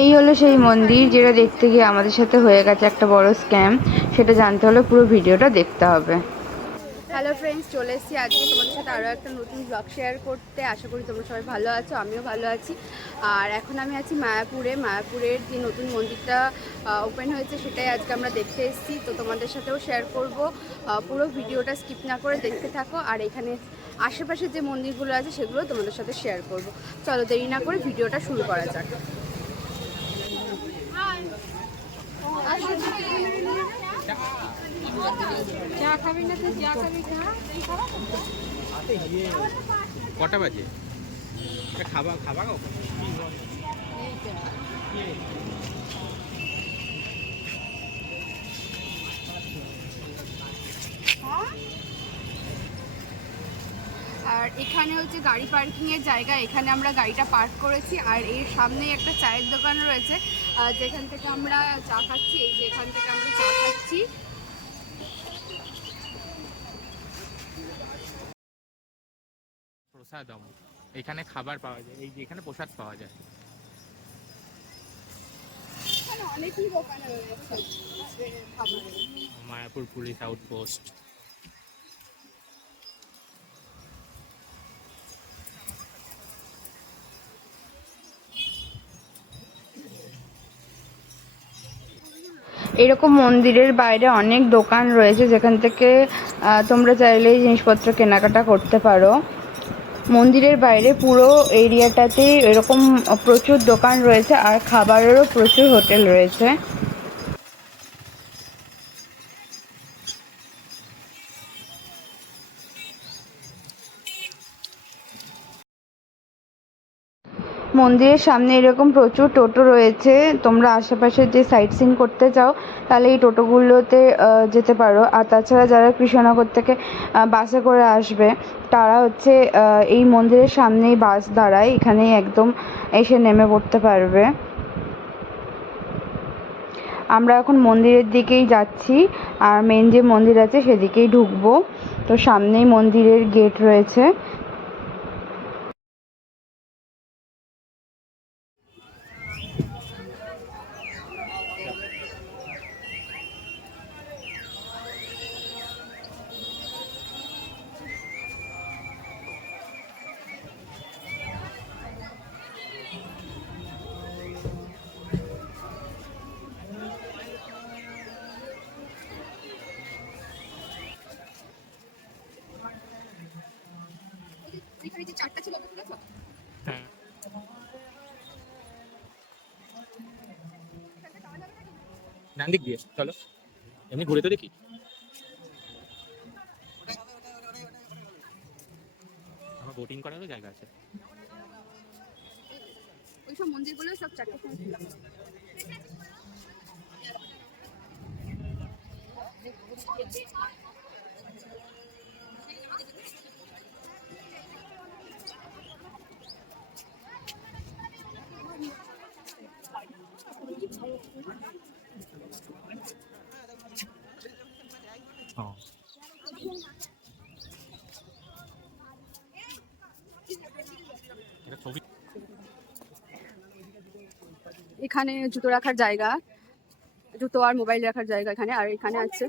এই হলো সেই মন্দির যেটা দেখতে গিয়ে আমাদের সাথে হয়ে গেছে একটা বড় স্ক্যাম। সেটা জানতে হলে পুরো ভিডিওটা দেখতে হবে। হ্যালো ফ্রেন্ডস চলে এসেছি আজকে তোমাদের সাথে আরও একটা নতুন ব্লগ শেয়ার করতে। আশা করি তোমরা সবাই ভালো আছো, আমিও ভালো আছি। আর এখন আমি আছি মায়াপুরে। মায়াপুরের যে নতুন মন্দিরটা ওপেন হয়েছে সেটাই আজকে আমরা দেখতে এসেছি। তো তোমাদের সাথেও শেয়ার করব। পুরো ভিডিওটা স্কিপ না করে দেখতে থাকো। আর এখানে আশেপাশে যে মন্দিরগুলো আছে সেগুলো তোমাদের সাথে শেয়ার করব। চলো দেরি না করে ভিডিওটা শুরু করা যাক। কটা বাজে? খাবা খাবা কখন? আর এখানে হচ্ছে গাড়ি পার্কিং এর জায়গা। এখানে আমরা গাড়িটা পার্ক করেছি আর এর সামনেই একটা চায়ের দোকান রয়েছে। যেখান থেকে আমরা চা খাচ্ছি এই যে এখান থেকে আমরা চা খাচ্ছি। প্রসাদম এখানে খাবার পাওয়া যায় এই যে এখানে প্রসাদ পাওয়া যায়। এখানে অনেকই দোকান রয়েছে। Mayapur police outpost. এরকম মন্দিরের বাইরে অনেক দোকান রয়েছে, যেখান থেকে তোমরা চাইলে জিনিসপত্র কেনাকাটা করতে পারো। মন্দিরের বাইরে পুরো এরিয়াটাতে এরকম প্রচুর দোকান রয়েছে, আর খাবারেরও প্রচুর হোটেল রয়েছে। মন্দিরের সামনে এরকম প্রচুর টোটো রয়েছে। তোমরা আশেপাশে যে সাইট সিন করতে চাও, তাহলে এই টোটোগুলোতে যেতে পারো। আর তাছাড়া যারা কৃষ্ণনগর থেকে বাসে করে আসবে, তারা হচ্ছে এই মন্দিরের সামনেই বাস দাঁড়ায়। এখানেই একদম এসে নেমে পড়তে পারবে। আমরা এখন মন্দিরের দিকেই যাচ্ছি। আর মেন যে মন্দির আছে, সেদিকেই ঢুকবো। তো সামনেই মন্দিরের গেট রয়েছে। ডান দিক দিয়ে চলো। এমনি ঘুরে তো দেখি। আমার বোটিং করারও জায়গা আছে। ওই সব মন্দিরগুলো সব চারটে ও এটা ছবি এখানে জুতো রাখার জায়গা জুতো আর মোবাইল রাখার জায়গা এখানে আর এখানে আছে।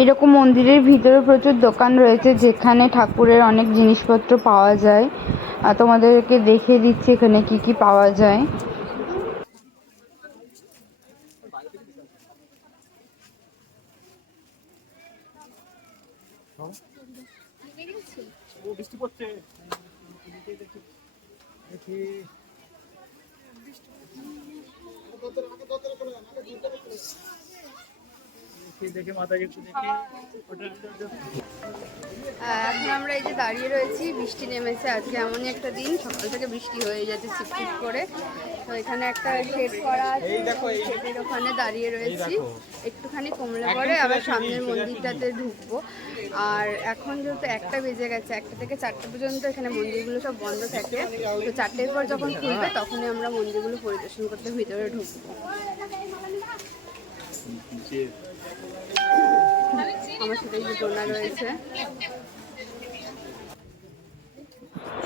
এরকম মন্দিরের ভিতরে প্রচুর দোকান রয়েছে যেখানে ঠাকুরের অনেক জিনিসপত্র পাওয়া যায়। আর তোমাদেরকে দেখিয়ে দিচ্ছি এখানে কি কি পাওয়া যায়। বৃষ্টি পড়ছে। He দেখে মাথাকে একটু দেখে এখন আমরা এই যে দাঁড়িয়ে রয়েছি বৃষ্টি নেমেছে আজকে এমনই একটা দিন সকাল থেকে বৃষ্টি হয়ে যাচ্ছে চিপচিপ করে। তো এখানে একটা শেড করা আছে শেডের ওখানে দাঁড়িয়ে রয়েছি। একটুখানি কমলে পরে আবার সামনের মন্দিরটাতে ঢুকবো। আর এখন যেহেতু একটা বেজে গেছে একটা থেকে চারটে পর্যন্ত এখানে মন্দিরগুলো সব বন্ধ থাকে। তো চারটের পর যখন খুলবে তখনই আমরা মন্দিরগুলো পরিদর্শন করতে ভিতরে ঢুকবো।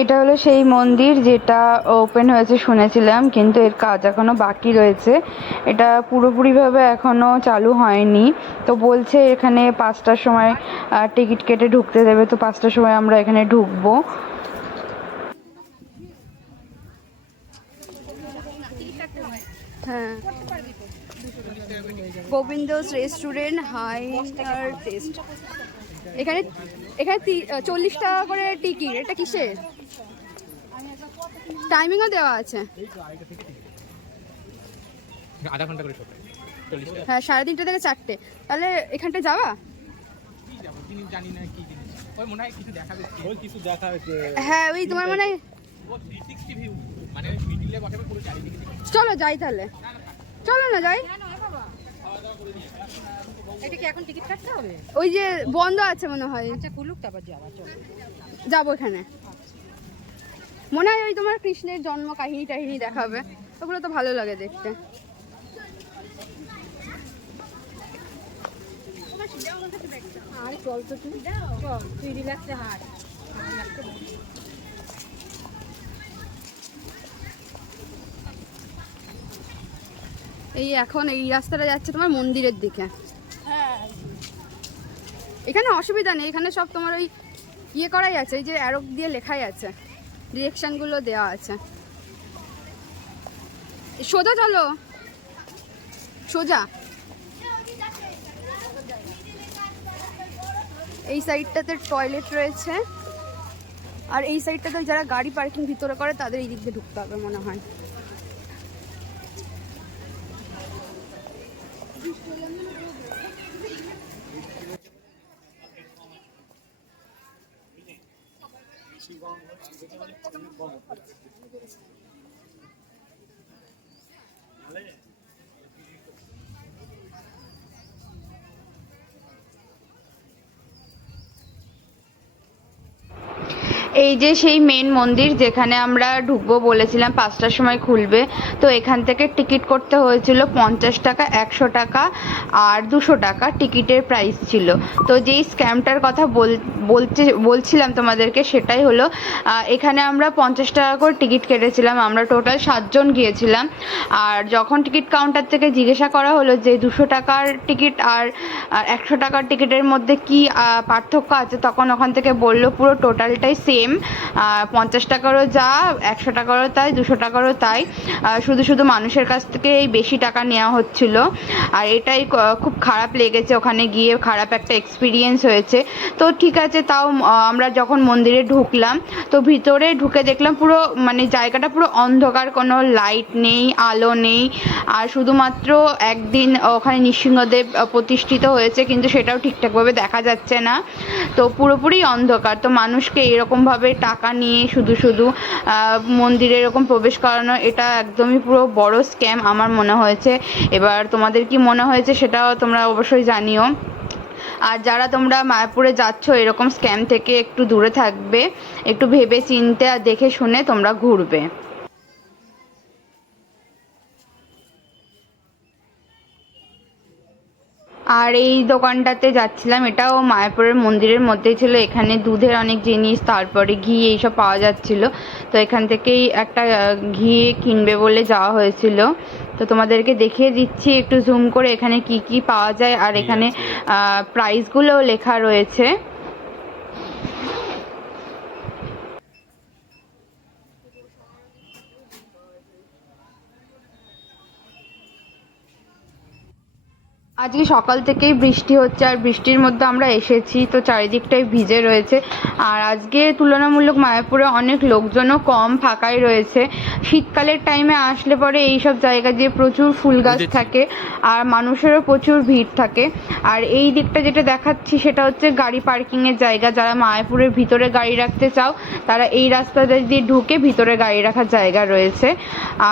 এটা হলো সেই মন্দির যেটা ওপেন হয়েছে শুনেছিলাম, কিন্তু এর কাজ এখনও বাকি রয়েছে। এটা পুরোপুরিভাবে এখনও চালু হয়নি। তো বলছে এখানে পাঁচটার সময় টিকিট কেটে ঢুকতে দেবে, তো পাঁচটার সময় আমরা এখানে ঢুকবো। হ্যাঁ। Govinda's restaurant high taste. এখানে এখানে তি- চল্লিশ টাকা করে টিকিট এটা কিসের? টাইমিংও দেওয়া আছে। আধা ঘণ্টা করে হ্যাঁ সাড়ে তিনটে থেকে চারটে। তাহলে এখানটা যাওয়া কি যাব? জিনিস জানি না কি জিনিস। ওই কিছু দেখাবে ওই কিছু দেখা হ্যাঁ ওই তোমার মনে হয় মানে চলো যাই তাহলে। চলো না যাই। এটা কি এখন টিকিট কাটতে হবে? ওই যে বন্ধ আছে মনে হয়। আচ্ছা খুলুক তারপর যাওয়া চলো। যাব এখানে। মনে হয় ওই তোমার কৃষ্ণের জন্ম কাহিনী টাহিনী দেখাবে। ওগুলো তো ভালো লাগে দেখতে। আর চল তো তুই। তুই রিল্যাক্সে হাঁট। এই এখন এই রাস্তাটা যাচ্ছে তোমার মন্দিরের দিকে। এখানে অসুবিধা নেই এখানে সব তোমার ওই ইয়ে করাই আছে এই যে অ্যারো দিয়ে লেখাই আছে ডিরেকশনগুলো দেওয়া আছে। সোজা চলো। সোজা। এই সাইডটাতে টয়লেট রয়েছে। আর এই সাইডটাতে যারা গাড়ি পার্কিং ভিতরে করে তাদের এই দিক দিয়ে ঢুকতে হবে মনে হয়। যে সেই মেন মন্দির যেখানে আমরা ঢুকবো বলেছিলাম, পাঁচটার সময় খুলবে, তো এখান থেকে টিকিট করতে হয়েছিল পঞ্চাশ টাকা, একশো টাকা আর দুশো টাকা টিকিটের প্রাইস ছিল। তো যেই স্ক্যামটার কথা বল বলতে বলছিলাম তোমাদেরকে সেটাই হলো এখানে আমরা পঞ্চাশ টাকা করে টিকিট কেটেছিলাম, আমরা টোটাল সাতজন গিয়েছিলাম, আর যখন টিকিট কাউন্টার থেকে জিজ্ঞাসা করা হলো যে দুশো টাকার টিকিট আর একশো টাকার টিকিটের মধ্যে কি পার্থক্য আছে, তখন ওখান থেকে বলল পুরো টোটালটাই সেম পঞ্চাশ টাকারও যা, একশো টাকারও তাই, দুশো টাকারও তাই। শুধু শুধু মানুষের কাছ থেকে এই বেশি টাকা নেওয়া হচ্ছিল। আর এটাই খুব খারাপ লেগেছে ওখানে গিয়ে, খারাপ একটা এক্সপিরিয়েন্স হয়েছে। তো ঠিক আছে, তাও আমরা যখন মন্দিরে ঢুকলাম, তো ভিতরে ঢুকে দেখলাম পুরো মানে জায়গাটা পুরো অন্ধকার, কোনো লাইট নেই, আলো নেই। আর শুধুমাত্র একদিন ওখানে নৃসিংহদেব প্রতিষ্ঠিত হয়েছে, কিন্তু সেটাও ঠিকঠাকভাবে দেখা যাচ্ছে না। তো পুরোপুরি অন্ধকার। তো মানুষকে এরকমভাবে টাকা নিয়ে শুধু শুধু মন্দিরে এরকম প্রবেশ করানো, এটা একদমই পুরো বড় স্ক্যাম আমার মনে হয়েছে। এবার তোমাদের কি মনে হয়েছে সেটাও তোমরা অবশ্যই জানিও। আর যারা তোমরা মায়াপুরে যাচ্ছ, এরকম স্ক্যাম থেকে একটু দূরে থাকবে, একটু ভেবে চিনতে আর দেখে শুনে তোমরা ঘুরবে। আর এই দোকানটাতে যাচ্ছিলাম এটাও মায়াপুরের মন্দিরের মধ্যেই ছিল এখানে দুধের অনেক জিনিস তারপরে ঘি এইসব পাওয়া যাচ্ছিল। তো এখান থেকেই একটা ঘি কিনবে বলে যাওয়া হয়েছিল। তো তোমাদেরকে দেখিয়ে দিচ্ছি একটু জুম করে এখানে কি কি পাওয়া যায়। আর এখানে প্রাইসগুলোও লেখা রয়েছে। আজকে সকাল থেকেই বৃষ্টি হচ্ছে আর বৃষ্টির মধ্যে আমরা এসেছি তো চারিদিকটাই ভিজে রয়েছে। আর আজকে তুলনামূলক মায়াপুরে অনেক লোকজনও কম ফাঁকাই রয়েছে। শীতকালের টাইমে আসলে পরে এই সব জায়গা দিয়ে প্রচুর ফুল গাছ থাকে আর মানুষেরও প্রচুর ভিড় থাকে। আর এই দিকটা যেটা দেখাচ্ছি সেটা হচ্ছে গাড়ি পার্কিংয়ের জায়গা। যারা মায়াপুরের ভিতরে গাড়ি রাখতে চাও তারা এই রাস্তাটা দিয়ে ঢুকে ভিতরে গাড়ি রাখার জায়গা রয়েছে।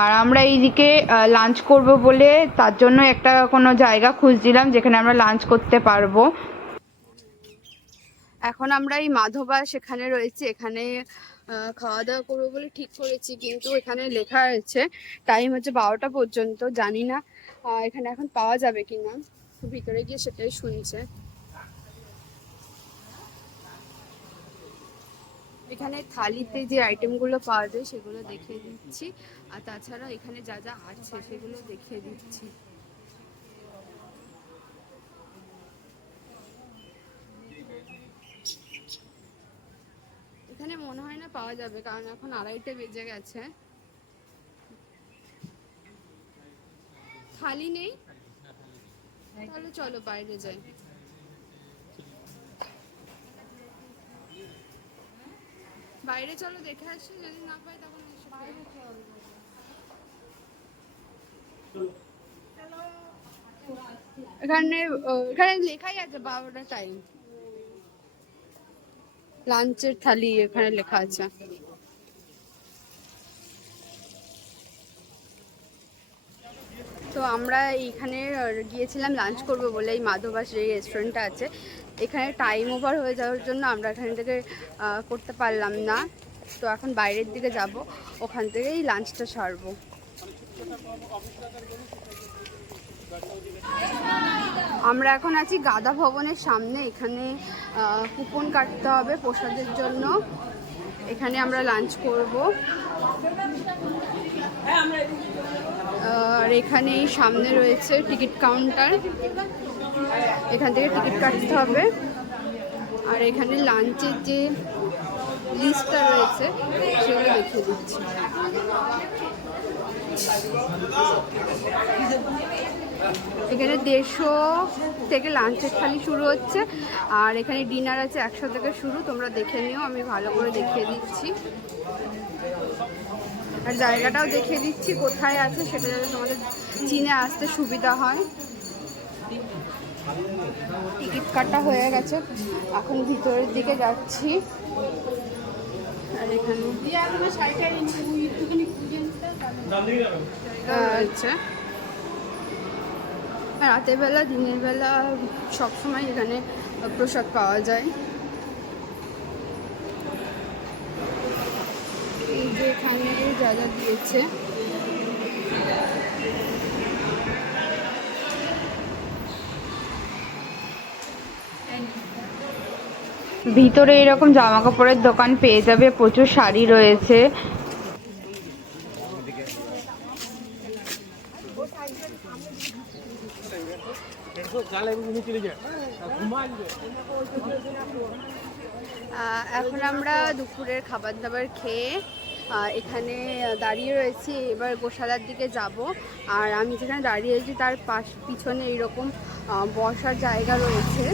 আর আমরা এইদিকে লাঞ্চ করব বলে তার জন্য একটা কোনো জায়গা খুঁজছিলাম যেখানে আমরা লাঞ্চ করতে পারব। এখন আমরা এই মাধবা সেখানে রয়েছে, এখানে খাওয়া দাওয়া করব বলে ঠিক করেছি, কিন্তু এখানে লেখা আছে টাইম হচ্ছে বারোটা পর্যন্ত, জানি না এখানে এখন পাওয়া যাবে কি না ভিতরে গিয়ে সেটাই শুনছে। এখানে থালিতে যে আইটেমগুলো পাওয়া যায় সেগুলো দেখিয়ে দিচ্ছি, আর তাছাড়া এখানে যা যা আছে সেগুলো দেখিয়ে দিচ্ছি এখানে পাওয়া যাবে, কারণ এখন আড়াইটে বেজে গেছে। খালি নেই? তাহলে চলো বাইরে যাই। বাইরে চলো, দেখে আসি, যদি না পাই তখন এখানে এখানে লেখাই আছে বারোটা টাইম লাঞ্চের থালি এখানে লেখা আছে। তো আমরা এইখানে গিয়েছিলাম লাঞ্চ করব বলে এই মাধবাস যে রেস্টুরেন্টটা আছে, এখানে টাইম ওভার হয়ে যাওয়ার জন্য আমরা এখান থেকে করতে পারলাম না। তো এখন বাইরের দিকে যাব, ওখান থেকেই লাঞ্চটা সারবো। আমরা এখন আছি গাদা ভবনের সামনে। এখানে কুপন কাটতে হবে প্রসাদের জন্য। এখানে আমরা লাঞ্চ করব। আর এখানে সামনে রয়েছে টিকিট কাউন্টার। এখান থেকে টিকিট কাটতে হবে। আর এখানে লাঞ্চের যে লিস্টটা রয়েছে সেগুলো দেখিয়ে দিচ্ছি। এখানে দেড়শো থেকে লাঞ্চের থালি শুরু হচ্ছে আর এখানে ডিনার আছে একশো থেকে শুরু। তোমরা দেখে নিও আমি ভালো করে দেখিয়ে দিচ্ছি। আর জায়গাটাও দেখিয়ে দিচ্ছি কোথায় আছে সেটা যাতে তোমাদের চিনে আসতে সুবিধা হয়। টিকিট কাটা হয়ে গেছে এখন ভিতরের দিকে যাচ্ছি। আর এখানে আচ্ছা। রাতের বেলা দিনের বেলা সবসময় এখানে প্রসাদ পাওয়া যায়। এখানে যা যা দিয়েছে। ভিতরে এরকম জামা কাপড়ের দোকান পেয়ে যাবে, প্রচুর শাড়ি রয়েছে। এখন আমরা দুপুরের খাবার দাবার খেয়ে এখানে দাঁড়িয়ে রয়েছি। এবার গোশালার দিকে যাব। আর আমি যেখানে দাঁড়িয়ে আছি তার পাশ পিছনে এইরকম বসার জায়গা রয়েছে।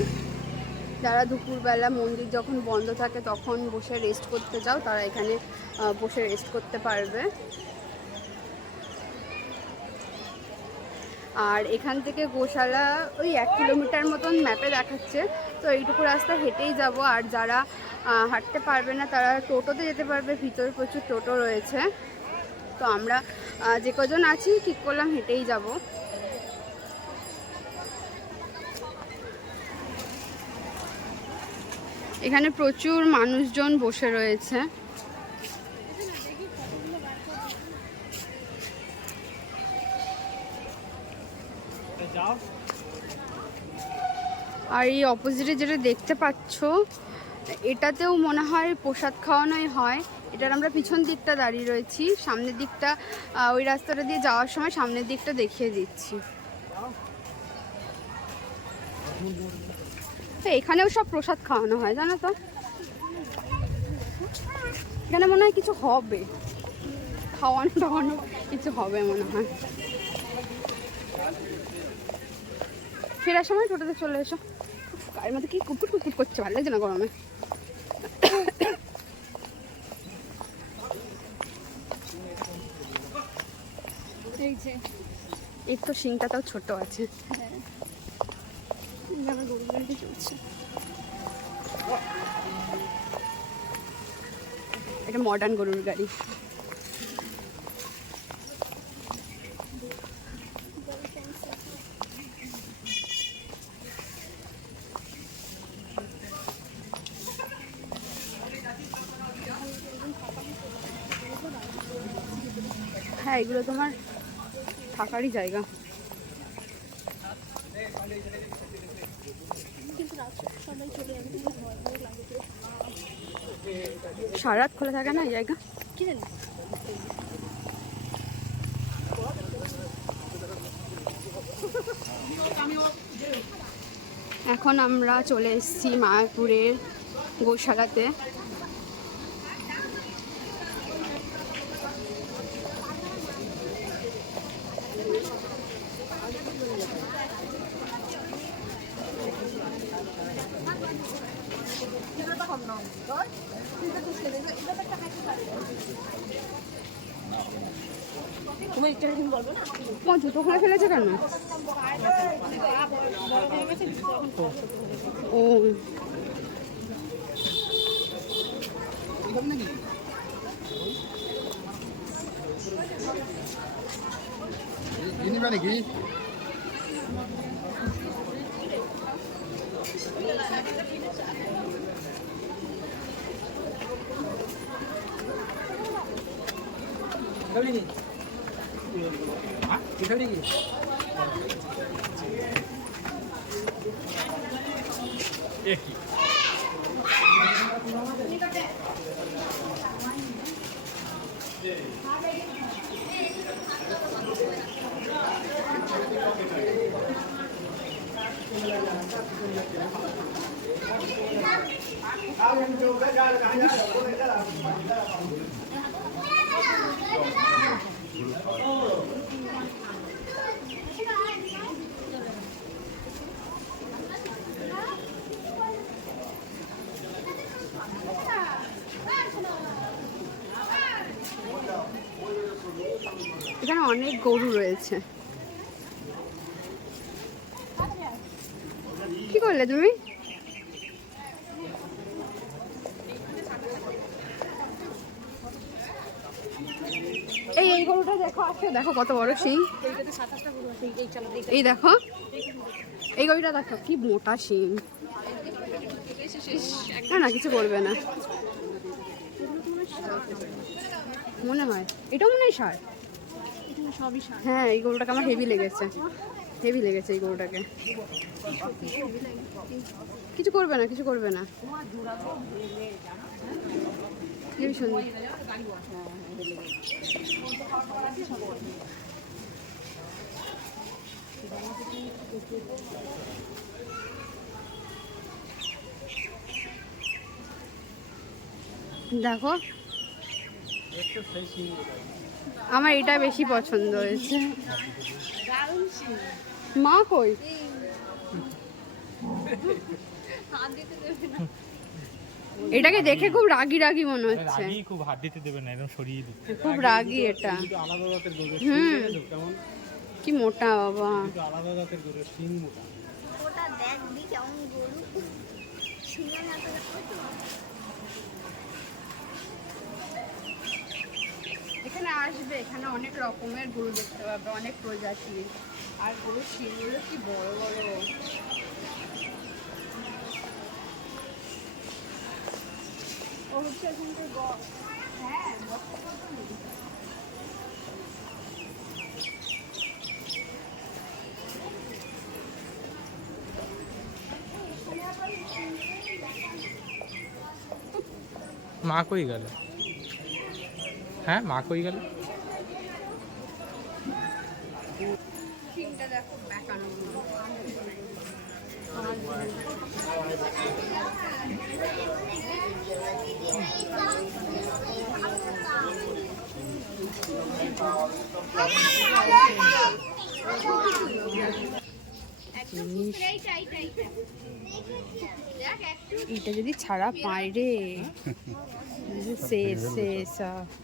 যারা দুপুরবেলা মন্দির যখন বন্ধ থাকে, তখন বসে রেস্ট করতে যাও। তারা এখানে বসে রেস্ট করতে পারবে। আর এখান থেকে গোশালা ওই এক কিলোমিটার মতন ম্যাপে দেখাচ্ছে। তো এইটুকু রাস্তা হেঁটেই যাব আর যারা হাঁটতে পারবে না তারা টোটোতে যেতে পারবে, ভিতরে প্রচুর টোটো রয়েছে। তো আমরা যে কজন আছি ঠিক করলাম হেঁটেই যাব। এখানে প্রচুর মানুষজন বসে রয়েছে। আর এই অপোজিটে যেটা দেখতে পাচ্ছ, এটাতেও মনে হয় প্রসাদ খাওয়ানোই হয়। এটার আমরা পিছন দিকটা দাঁড়িয়ে রয়েছি। সামনের দিকটা ওই রাস্তাটা দিয়ে যাওয়ার সময় সামনের দিকটা দেখিয়ে দিচ্ছি। এখানেও সব প্রসাদ খাওয়ানো হয়, জানো তো? এখানে মনে হয় কিছু হবে। খাওয়ানো টাওয়ানো কিছু হবে মনে হয়। ফেরার সময় টোটোতে চলে এসো। গাড়ির মধ্যে কি কুকুর কুকুর করছে ভালো লাগছে না গরমে? এই তো শিংটা তাও ছোট আছে। আমার গরুর গাড়িতে চলছে এটা মডার্ন গরুর গাড়ি। হ্যাঁ এগুলো তোমার থাকারই জায়গা। কিন্তু রাত সবাই চলে যাবে কিন্তু ভয় ভয় লাগে তো সারা রাত খোলা থাকে না জায়গা? এখন আমরা চলে এসেছি মায়াপুরের গোশালাতে তোমার ইচ্ছা তুমি বলব না তোমার জুতো খুলে ফেলেছে কেন ও নেকি? এখানে অনেক গরু রয়েছে। কি করলে তুমি? এই এই গরুটা দেখো আছে দেখো কত বড় আছে এই দেখে, এই গরুটা দেখো, কি মোটা শিং। না না, কিছু করবে না। মনে হয়, এটাও মনে হয় সার। হ্যাঁ এই গরুটাকে আমার হেভি লেগেছে। হেভি লেগেছে এই গরুটাকে। কিছু করবে না, কিছু করবে না। হেবি সুন্দর। দেখো। আমার এটা বেশি পছন্দ হয়েছে। মা কই? এটাকে দেখে খুব রাগি রাগি মনে হচ্ছে। রাগি খুব হাত দিতে দেবে না একদম সরিয়ে দিতে। খুব রাগি এটা। আলাদা জাতের গরু হুম। কি মোটা বাবা। আলাদা জাতের গরু। সিং মোটা এখানে আসবে, এখানে অনেক রকমের গরু দেখতে পাবে, অনেক প্রজাতির আর গরুর শিংগুলো কি বড় বড়? হ্যাঁ মা কই গেল? হ্যাঁ মা কই গেল? এটা যদি ছাড়া পায় রে। শেষ শেষ। ভিডিও নিচ্ছ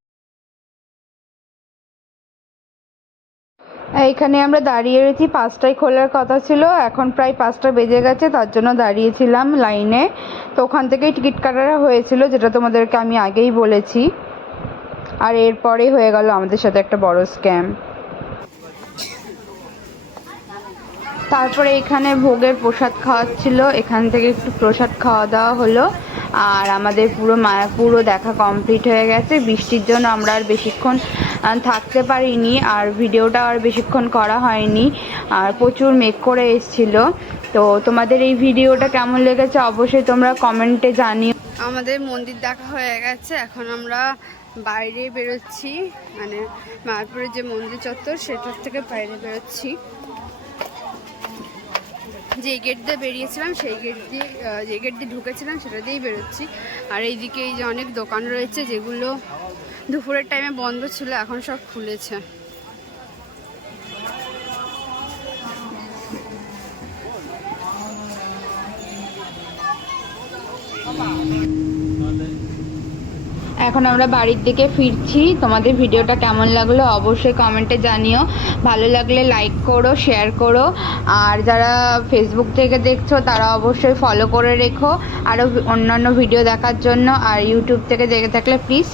এইখানে আমরা দাঁড়িয়ে রয়েছি। পাঁচটায় খোলার কথা ছিল। এখন প্রায় পাঁচটা বেজে গেছে, তার জন্য দাঁড়িয়েছিলাম লাইনে। তো ওখান থেকেই টিকিট কাটারা হয়েছিল, যেটা তোমাদেরকে আমি আগেই বলেছি। আর এরপরেই হয়ে গেল আমাদের সাথে একটা বড় স্ক্যাম। তারপরে এখানে ভোগের প্রসাদ খাওয়াচ্ছিল। এখান থেকে একটু প্রসাদ খাওয়া দাওয়া হলো। আর আমাদের পুরো মায়াপুরও দেখা কমপ্লিট হয়ে গেছে। বৃষ্টির জন্য আমরা আর বেশিক্ষণ থাকতে পারিনি আর ভিডিওটা আর বেশিক্ষণ করা হয়নি। আর প্রচুর মেঘ করে এসছিল। তো তোমাদের এই ভিডিওটা কেমন লেগেছে অবশ্যই তোমরা কমেন্টে জানিও। আমাদের মন্দির দেখা হয়ে গেছে। এখন আমরা বাইরে বেরোচ্ছি। মানে মায়াপুরের যে মন্দির চত্বর, সেটার থেকে বাইরে বেরোচ্ছি। যে গেট দিয়ে বেরিয়েছিলাম, সেই গেট দিয়ে যে গেট দিয়ে ঢুকেছিলাম, সেটা দিয়েই বেরোচ্ছি। আর এইদিকে এই যে অনেক দোকান রয়েছে, যেগুলো দুপুরের টাইমে বন্ধ ছিল, এখন সব খুলেছে। এখন আমরা বাড়ির দিকে ফিরছি। তোমাদের ভিডিওটা কেমন লাগল অবশ্যই কমেন্টে জানিও। ভালো লাগলে লাইক করো শেয়ার করো। আর যারা ফেসবুক থেকে দেখছ, তারা অবশ্যই ফলো করে রেখো। আরও অন্যান্য ভিডিও দেখার জন্য। আর ইউটিউব থেকে দেখে থাকলে প্লিজ